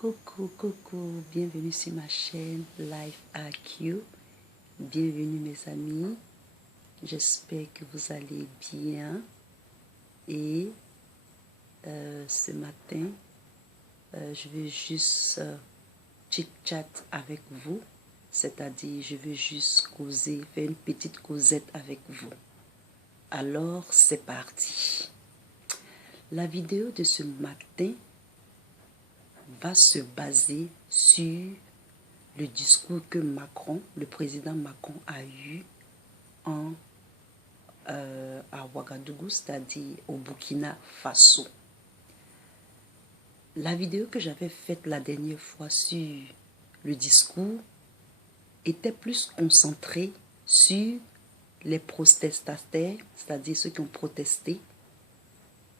Coucou, bienvenue sur ma chaîne Life IQ. Bienvenue mes amis, j'espère que vous allez bien. Et ce matin, je vais juste chit-chat avec vous, c'est-à-dire je vais juste causer, faire une petite causette avec vous. Alors c'est parti. La vidéo de ce matin va se baser sur le discours que Macron, le président Macron a eu à Ouagadougou, c'est-à-dire au Burkina Faso. La vidéo que j'avais faite la dernière fois sur le discours était plus concentrée sur les protestataires, c'est-à-dire ceux qui ont protesté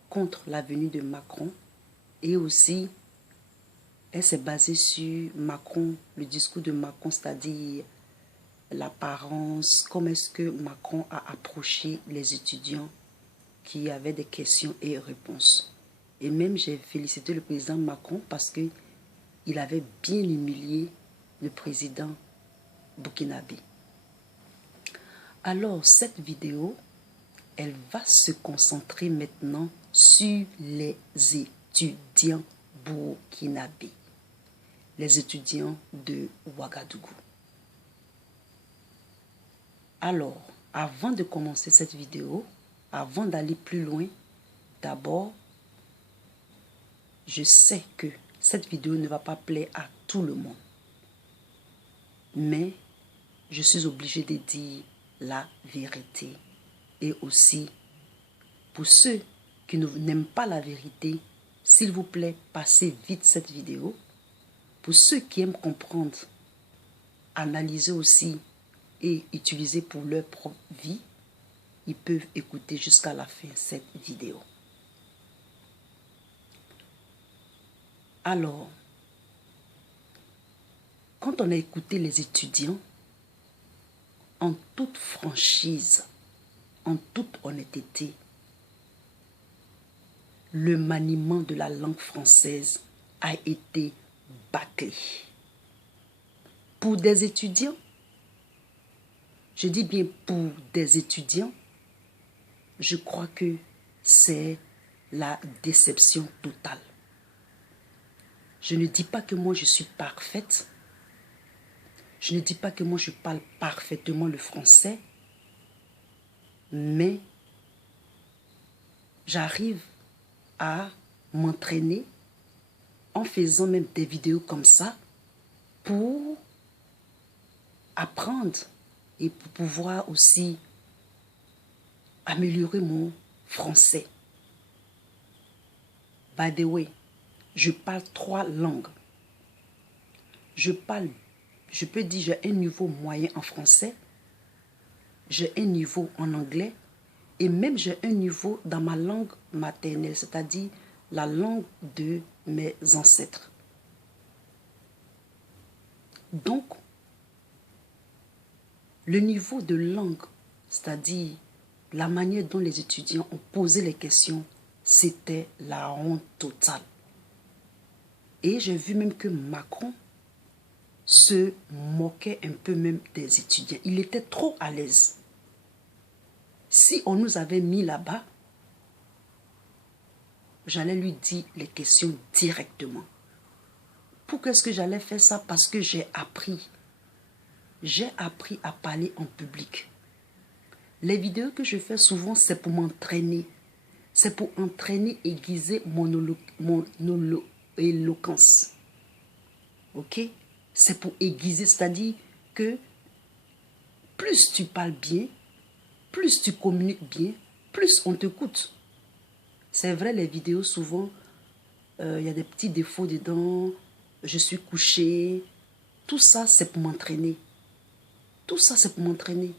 contre la venue de Macron, et aussi elle s'est basée sur Macron, le discours de Macron, c'est-à-dire l'apparence, comment est-ce que Macron a approché les étudiants qui avaient des questions et réponses. Et même j'ai félicité le président Macron parce qu'il avait bien humilié le président burkinabé. Alors cette vidéo, elle va se concentrer maintenant sur les étudiants burkinabés, les étudiants de Ouagadougou. Alors, avant de commencer cette vidéo, avant d'aller plus loin, d'abord, je sais que cette vidéo ne va pas plaire à tout le monde. Mais je suis obligée de dire la vérité. Et aussi, pour ceux qui n'aiment pas la vérité, s'il vous plaît, passez vite cette vidéo. Pour ceux qui aiment comprendre, analyser aussi et utiliser pour leur propre vie, ils peuvent écouter jusqu'à la fin cette vidéo. Alors, quand on a écouté les étudiants, en toute franchise, en toute honnêteté, le maniement de la langue française a été bâclé. Pour des étudiants, je dis bien pour des étudiants, je crois que c'est la déception totale. Je ne dis pas que moi je suis parfaite. Je ne dis pas que moi je parle parfaitement le français. Mais j'arrive à m'entraîner en faisant même des vidéos comme ça pour apprendre et pour pouvoir aussi améliorer mon français. By the way, je parle 3 langues. Je peux dire j'ai un niveau moyen en français, j'ai un niveau en anglais et même j'ai un niveau dans ma langue maternelle, c'est-à-dire la langue de mes ancêtres. Donc, le niveau de langue, c'est-à-dire la manière dont les étudiants ont posé les questions, c'était la honte totale. Et j'ai vu même que Macron se moquait un peu même des étudiants. Il était trop à l'aise. Si on nous avait mis là-bas, j'allais lui dire les questions directement. Pourquoi est-ce que j'allais faire ça? Parce que j'ai appris. J'ai appris à parler en public. Les vidéos que je fais souvent, c'est pour m'entraîner. C'est pour entraîner, aiguiser mon éloquence. Ok? C'est pour aiguiser, c'est-à-dire que plus tu parles bien, plus tu communiques bien, plus on t'écoute. C'est vrai, les vidéos, souvent, il y a des petits défauts dedans. Je suis couchée. Tout ça, c'est pour m'entraîner. Tout ça, c'est pour m'entraîner.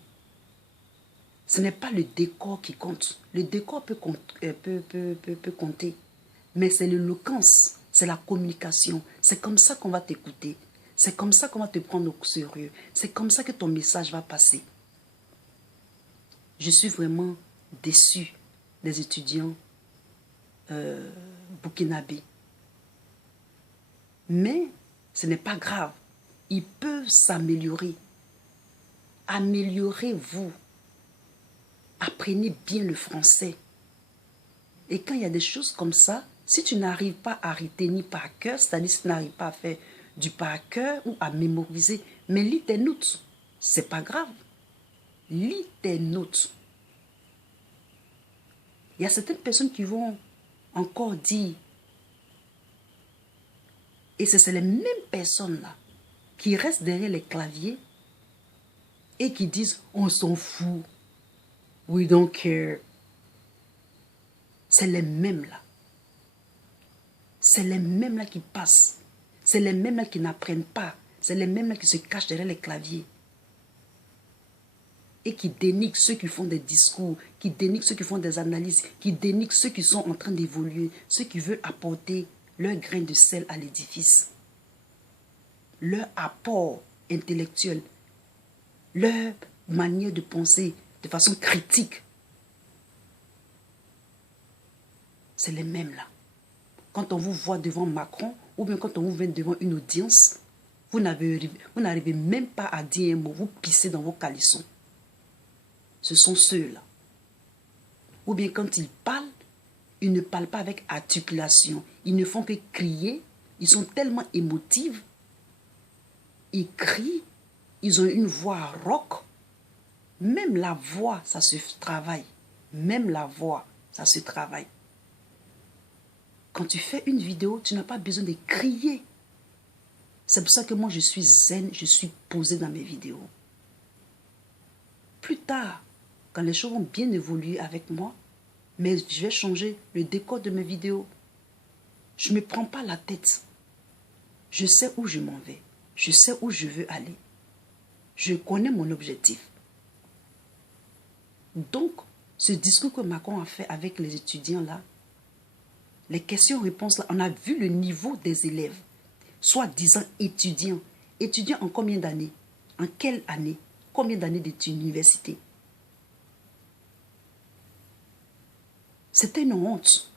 Ce n'est pas le décor qui compte. Le décor peut compter. Mais c'est l'éloquence, c'est la communication. C'est comme ça qu'on va t'écouter. C'est comme ça qu'on va te prendre au sérieux. C'est comme ça que ton message va passer. Je suis vraiment déçue des étudiants burkinabés. Mais ce n'est pas grave. Ils peuvent s'améliorer. Améliorez-vous. Apprenez bien le français. Et quand il y a des choses comme ça, si tu n'arrives pas à retenir par cœur, c'est-à-dire si tu n'arrives pas à faire du par cœur ou à mémoriser, mais lis tes notes. C'est pas grave. Lis tes notes. Il y a certaines personnes qui vont encore dire, et c'est les mêmes personnes-là qui restent derrière les claviers et qui disent « on s'en fout, we don't care ». C'est les mêmes-là. C'est les mêmes-là qui passent. C'est les mêmes-là qui n'apprennent pas. C'est les mêmes-là qui se cachent derrière les claviers. Et qui dénigrent ceux qui font des discours, qui dénigrent ceux qui font des analyses, qui dénigrent ceux qui sont en train d'évoluer, ceux qui veulent apporter leur grain de sel à l'édifice. Leur apport intellectuel, leur manière de penser de façon critique. C'est les mêmes là. Quand on vous voit devant Macron, ou bien quand on vous vient devant une audience, vous n'arrivez même pas à dire un mot, vous pissez dans vos calissons. Ce sont ceux-là. Ou bien quand ils parlent, ils ne parlent pas avec articulation. Ils ne font que crier. Ils sont tellement émotifs. Ils crient. Ils ont une voix rock. Même la voix, ça se travaille. Même la voix, ça se travaille. Quand tu fais une vidéo, tu n'as pas besoin de crier. C'est pour ça que moi, je suis zen, je suis posée dans mes vidéos. Plus tard, quand les choses vont bien évoluer avec moi, mais je vais changer le décor de mes vidéos. Je ne me prends pas la tête. Je sais où je m'en vais. Je sais où je veux aller. Je connais mon objectif. Donc, ce discours que Macron a fait avec les étudiants là, les questions-réponses là, on a vu le niveau des élèves, soi-disant étudiants. Étudiants en combien d'années? En quelle année? Combien d'années d'université? C'était une honte.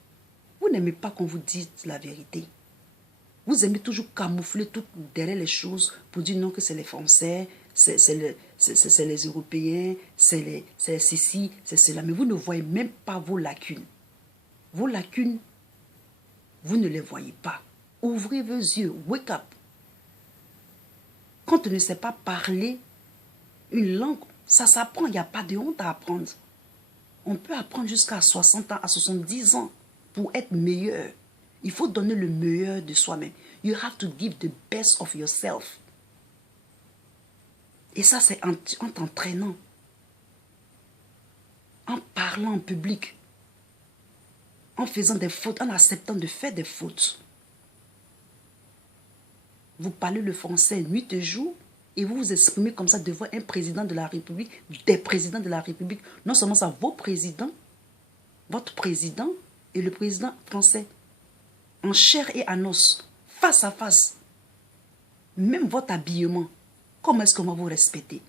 Vous n'aimez pas qu'on vous dise la vérité. Vous aimez toujours camoufler tout derrière les choses pour dire non que c'est les Français, c'est les Européens, c'est ceci, c'est cela. Mais vous ne voyez même pas vos lacunes. Vos lacunes, vous ne les voyez pas. Ouvrez vos yeux, wake up. Quand on ne sait pas parler une langue, ça s'apprend, il n'y a pas de honte à apprendre. On peut apprendre jusqu'à 60 ans, à 70 ans pour être meilleur. Il faut donner le meilleur de soi-même. You have to give the best of yourself. Et ça, c'est en t'entraînant, en parlant en public, en faisant des fautes, en acceptant de faire des fautes. Vous parlez le français nuit et jour et vous vous exprimez comme ça devant un président de la République, des présidents de la République. Non seulement ça, vos présidents, votre président et le président français, en chair et en os, face à face. Même votre habillement, comment est-ce qu'on va vous respecter?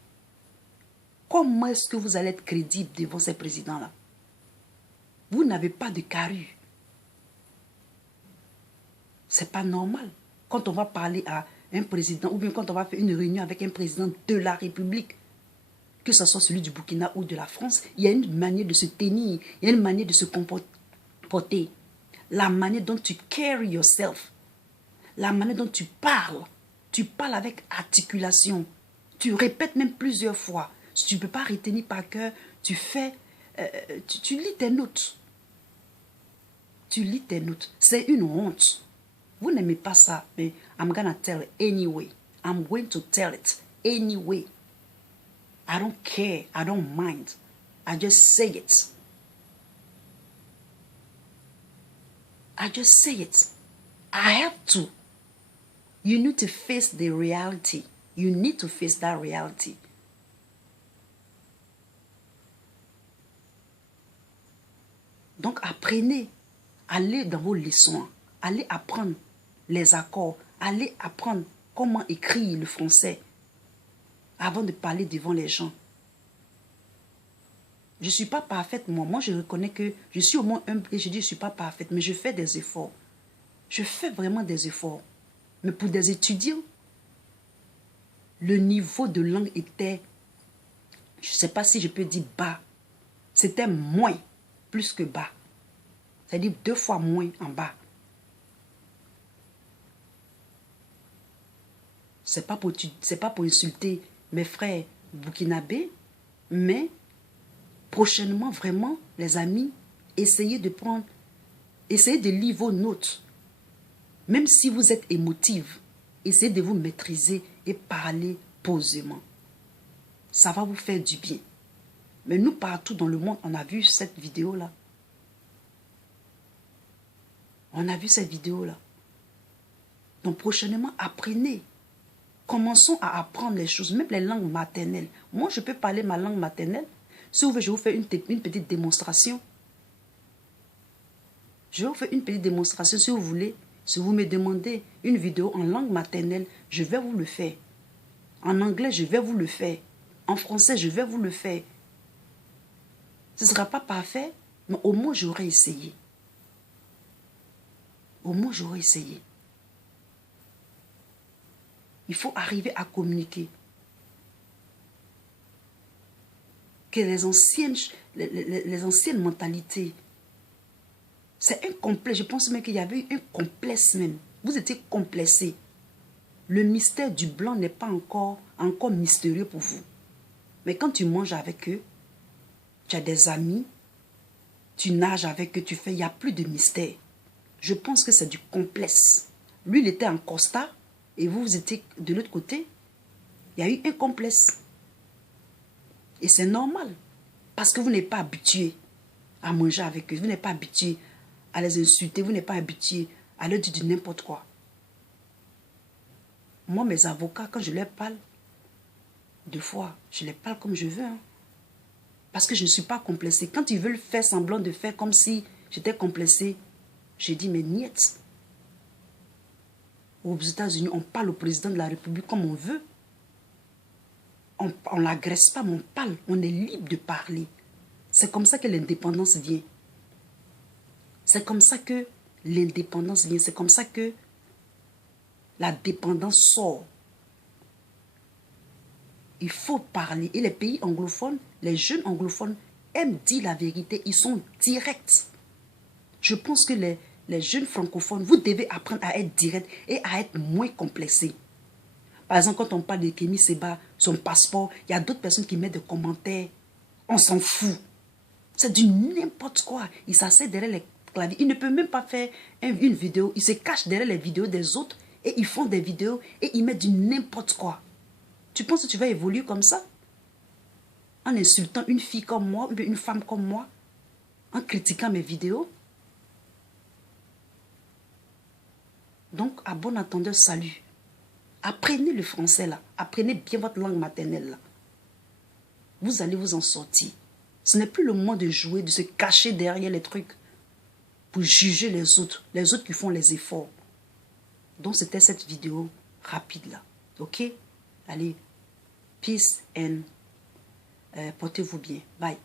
Comment est-ce que vous allez être crédible devant ces présidents-là? Vous n'avez pas de carrure. C'est pas normal. Quand on va parler à un président, ou bien quand on va faire une réunion avec un président de la République, que ce soit celui du Burkina ou de la France, il y a une manière de se tenir, il y a une manière de se comporter. La manière dont tu carry yourself, la manière dont tu parles avec articulation, tu répètes même plusieurs fois. Si tu ne peux pas retenir par cœur, tu fais, tu lis tes notes. Tu lis tes notes. C'est une honte. Vous n'aimez pas ça, mais I'm gonna tell it anyway. I'm going to tell it anyway. I don't care. I don't mind. I just say it. I just say it. I have to. You need to face the reality. You need to face that reality. Donc apprenez. Allez dans vos leçons. Allez apprendre les accords. Allez apprendre comment écrire le français avant de parler devant les gens. Je ne suis pas parfaite, moi. Moi, je reconnais que je suis au moins humble et je dis que je ne suis pas parfaite, mais je fais des efforts. Je fais vraiment des efforts. Mais pour des étudiants, le niveau de langue était, je ne sais pas si je peux dire bas. C'était moins, plus que bas. C'est-à-dire 2 fois moins en bas. C'est pas pour insulter mes frères burkinabés, mais prochainement, vraiment, les amis, essayez de lire vos notes. Même si vous êtes émotive, essayez de vous maîtriser et parler posément. Ça va vous faire du bien. Mais nous, partout dans le monde, on a vu cette vidéo-là. On a vu cette vidéo-là. Donc prochainement, apprenez. Commençons à apprendre les choses, même les langues maternelles. Moi, je peux parler ma langue maternelle. Si vous voulez, je vais vous faire une petite démonstration. Je vais vous faire une petite démonstration si vous voulez. Si vous me demandez une vidéo en langue maternelle, je vais vous le faire. En anglais, je vais vous le faire. En français, je vais vous le faire. Ce ne sera pas parfait, mais au moins j'aurai essayé. Au moins j'aurai essayé. Il faut arriver à communiquer. Que les anciennes mentalités, c'est un complexe. Je pense même qu'il y avait eu un complexe même. Vous étiez complexés. Le mystère du blanc n'est pas encore mystérieux pour vous. Mais quand tu manges avec eux, tu as des amis, tu nages avec eux, tu fais, il n'y a plus de mystère. Je pense que c'est du complexe. Lui, il était en Costa et vous étiez de l'autre côté. Il y a eu un complexe. Et c'est normal. Parce que vous n'êtes pas habitué à manger avec eux. Vous n'êtes pas habitué à les insulter. Vous n'êtes pas habitué à leur dire du n'importe quoi. Moi, mes avocats, quand je leur parle, 2 fois, je les parle comme je veux. Hein. Parce que je ne suis pas complexée. Quand ils veulent faire semblant de faire comme si j'étais complexée, j'ai dit, mais niet. Aux États-Unis, on parle au président de la République comme on veut. On ne l'agresse pas, mais on parle. On est libre de parler. C'est comme ça que l'indépendance vient. C'est comme ça que l'indépendance vient. C'est comme ça que la dépendance sort. Il faut parler. Et les pays anglophones, les jeunes anglophones aiment dire la vérité. Ils sont directs. Je pense que les jeunes francophones, vous devez apprendre à être direct et à être moins complexé. Par exemple, quand on parle de Kémy Séba, son passeport, il y a d'autres personnes qui mettent des commentaires. On s'en fout. C'est du n'importe quoi. Il s'assied derrière les claviers. Il ne peut même pas faire une vidéo. Il se cache derrière les vidéos des autres et ils font des vidéos et ils mettent du n'importe quoi. Tu penses que tu vas évoluer comme ça? En insultant une fille comme moi ou une femme comme moi? En critiquant mes vidéos? Donc, à bon entendeur, salut. Apprenez le français là. Apprenez bien votre langue maternelle là. Vous allez vous en sortir. Ce n'est plus le moment de jouer, de se cacher derrière les trucs pour juger les autres qui font les efforts. Donc, c'était cette vidéo rapide là. Ok? Allez, peace and portez-vous bien. Bye.